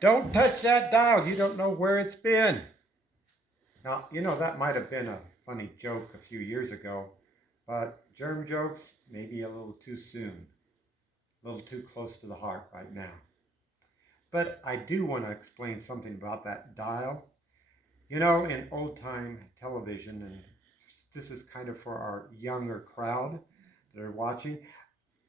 Don't touch that dial. You don't know where it's been. Now, that might have been a funny joke a few years ago, but germ jokes, maybe a little too soon, a little too close to the heart right now. But I do want to explain something about that dial. In old time television, and this is kind of for our younger crowd that are watching,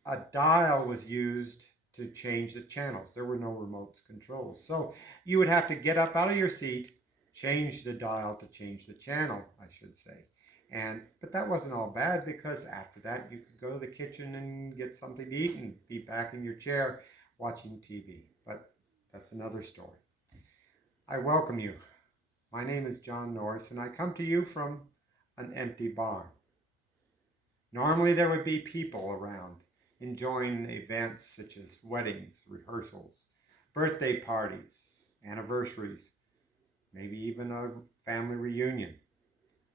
a dial was used to change the channels. There were no remote controls. So you would have to get up out of your seat, change the dial to change the channel, I should say. But that wasn't all bad, because after that you could go to the kitchen and get something to eat and be back in your chair watching TV. But that's another story. I welcome you. My name is John Norris, and I come to you from an empty barn. Normally there would be people around enjoying events such as weddings, rehearsals, birthday parties, anniversaries, maybe even a family reunion.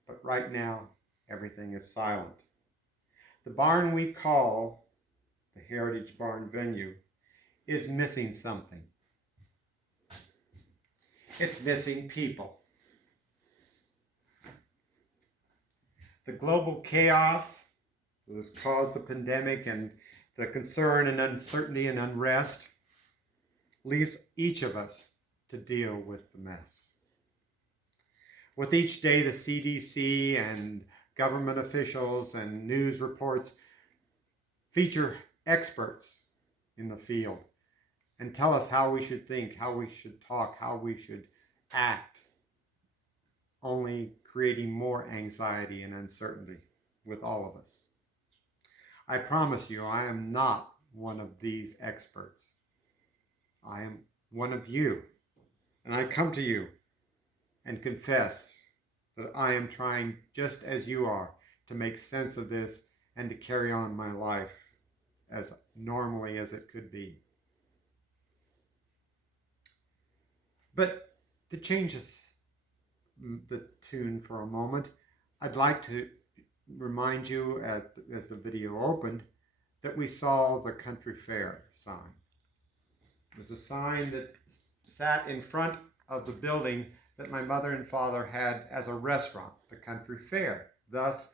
But right now, everything is silent. The barn we call the Heritage Barn Venue is missing something. It's missing people. The global chaos that has caused the pandemic and the concern and uncertainty and unrest leaves each of us to deal with the mess. With each day, the CDC and government officials and news reports feature experts in the field and tell us how we should think, how we should talk, how we should act, only creating more anxiety and uncertainty with all of us. I promise you, I am not one of these experts. I am one of you, and I come to you and confess that I am trying, just as you are, to make sense of this and to carry on my life as normally as it could be. But to change the tune for a moment, I'd like to remind you, as the video opened, that we saw the country fair sign. It was a sign that sat in front of the building that my mother and father had as a restaurant, the country fair, thus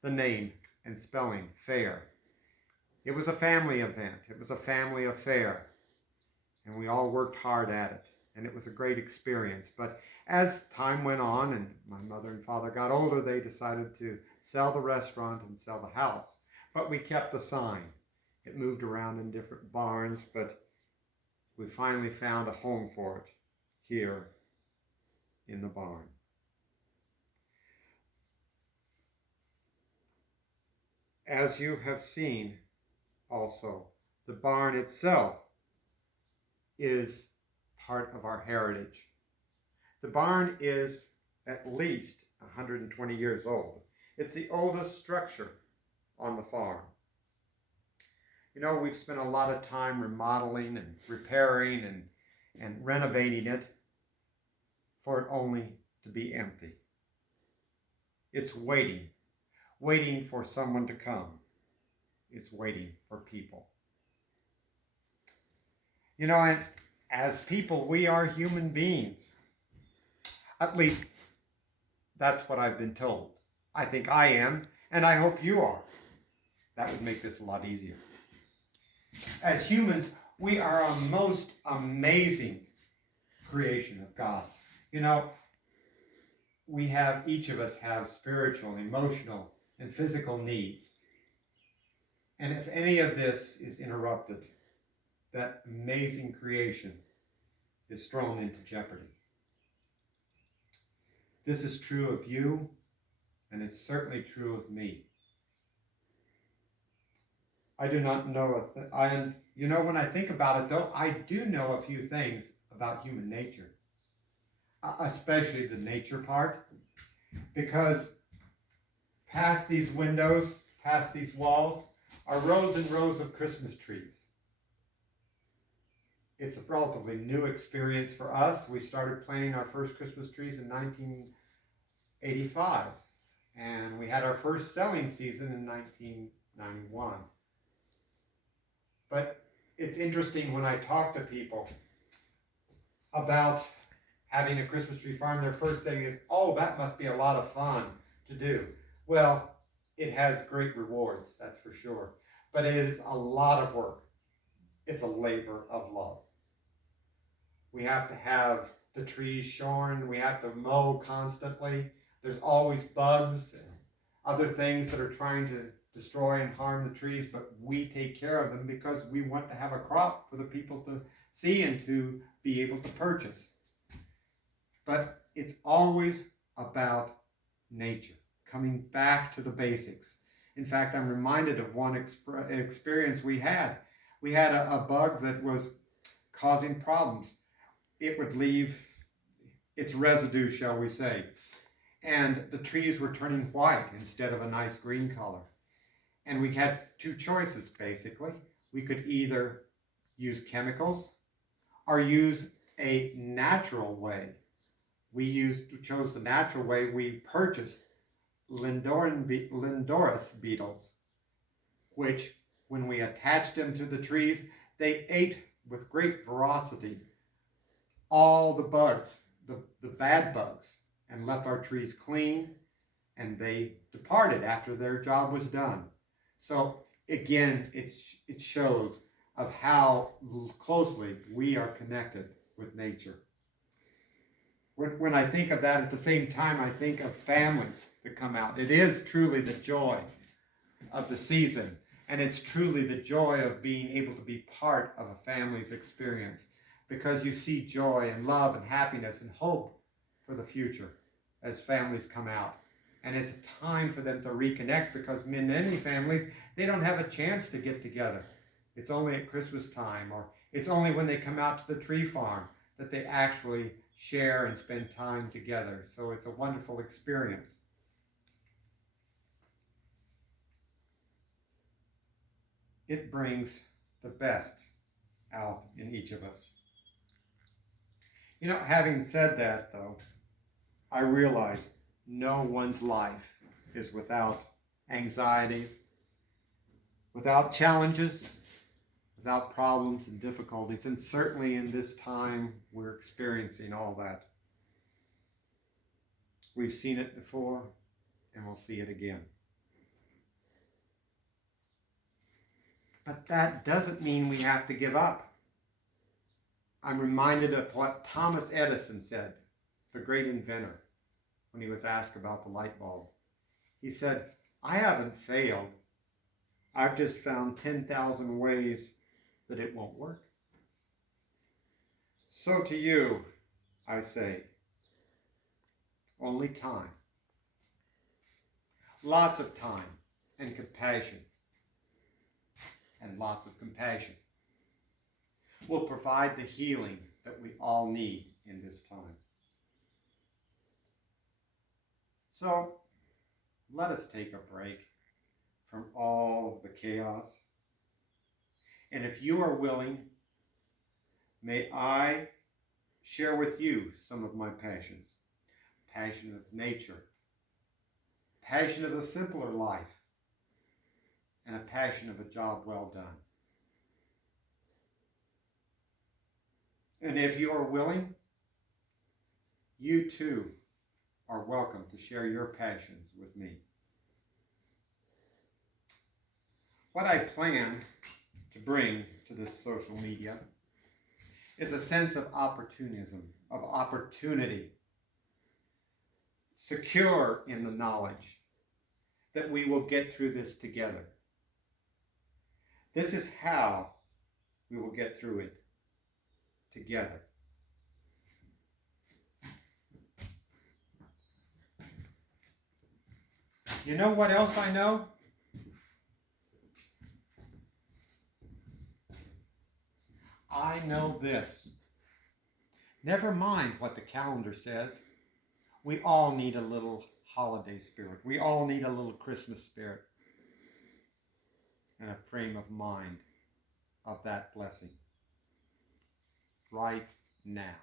the name and spelling fair. It was a family event. It was a family affair, and we all worked hard at it, and it was a great experience. But as time went on and my mother and father got older, they decided to sell the restaurant and sell the house. But we kept the sign. It moved around in different barns, but we finally found a home for it here in the barn. As you have seen also, the barn itself is part of our heritage. The barn is at least 120 years old. It's the oldest structure on the farm. We've spent a lot of time remodeling and repairing and renovating it for it only to be empty. It's waiting for someone to come. It's waiting for people. And as people, we are human beings. At least that's what I've been told. I think I am, and I hope you are. That would make this a lot easier. As humans, we are a most amazing creation of God. Each of us have spiritual, emotional, and physical needs. And if any of this is interrupted, that amazing creation is thrown into jeopardy. This is true of you, and it's certainly true of me. I do not know when I think about it, though, I do know a few things about human nature, especially the nature part, because past these windows, past these walls, are rows and rows of Christmas trees. It's a relatively new experience for us. We started planting our first Christmas trees in 1985, and we had our first selling season in 1991. But it's interesting when I talk to people, about having a Christmas tree farm, their first thing is, oh, that must be a lot of fun to do. Well, it has great rewards, that's for sure. But it is a lot of work. It's a labor of love. We have to have the trees shorn. We have to mow constantly. There's always bugs and other things that are trying to destroy and harm the trees, but we take care of them because we want to have a crop for the people to see and to be able to purchase. But it's always about nature, coming back to the basics. In fact, I'm reminded of one experience we had. We had a bug that was causing problems. It would leave its residue, shall we say, and the trees were turning white instead of a nice green color. And we had two choices, basically. We could either use chemicals or use a natural way. We chose the natural way. We purchased Lindorus beetles, which, when we attached them to the trees, they ate with great ferocity all the bugs, the bad bugs, and left our trees clean, and they departed after their job was done. So again, it shows of how closely we are connected with nature. When I think of that, at the same time, I think of families that come out. It is truly the joy of the season, and it's truly the joy of being able to be part of a family's experience, because you see joy and love and happiness and hope for the future as families come out. And it's a time for them to reconnect, because in many families, they don't have a chance to get together. It's only at Christmas time, or it's only when they come out to the tree farm that they actually share and spend time together. So it's a wonderful experience. It brings the best out in each of us. Having said that, though, I realize no one's life is without anxieties, without challenges, without problems and difficulties. And certainly in this time, we're experiencing all that. We've seen it before, and we'll see it again. But that doesn't mean we have to give up. I'm reminded of what Thomas Edison said, the great inventor, when he was asked about the light bulb. He said, "I haven't failed. I've just found 10,000 ways that it won't work." So to you, I say, only time, lots of time and compassion, and lots of compassion will provide the healing that we all need in this time. So let us take a break from all the chaos. And if you are willing, may I share with you some of my passions. Passion of nature, passion of a simpler life, and a passion of a job well done. And if you are willing, you too are welcome to share your passions with me. What I plan to bring to this social media is a sense of opportunism, of opportunity, secure in the knowledge that we will get through this together. This is how we will get through it together. You know what else I know? I know this. Never mind what the calendar says. We all need a little holiday spirit. We all need a little Christmas spirit and a frame of mind of that blessing right now.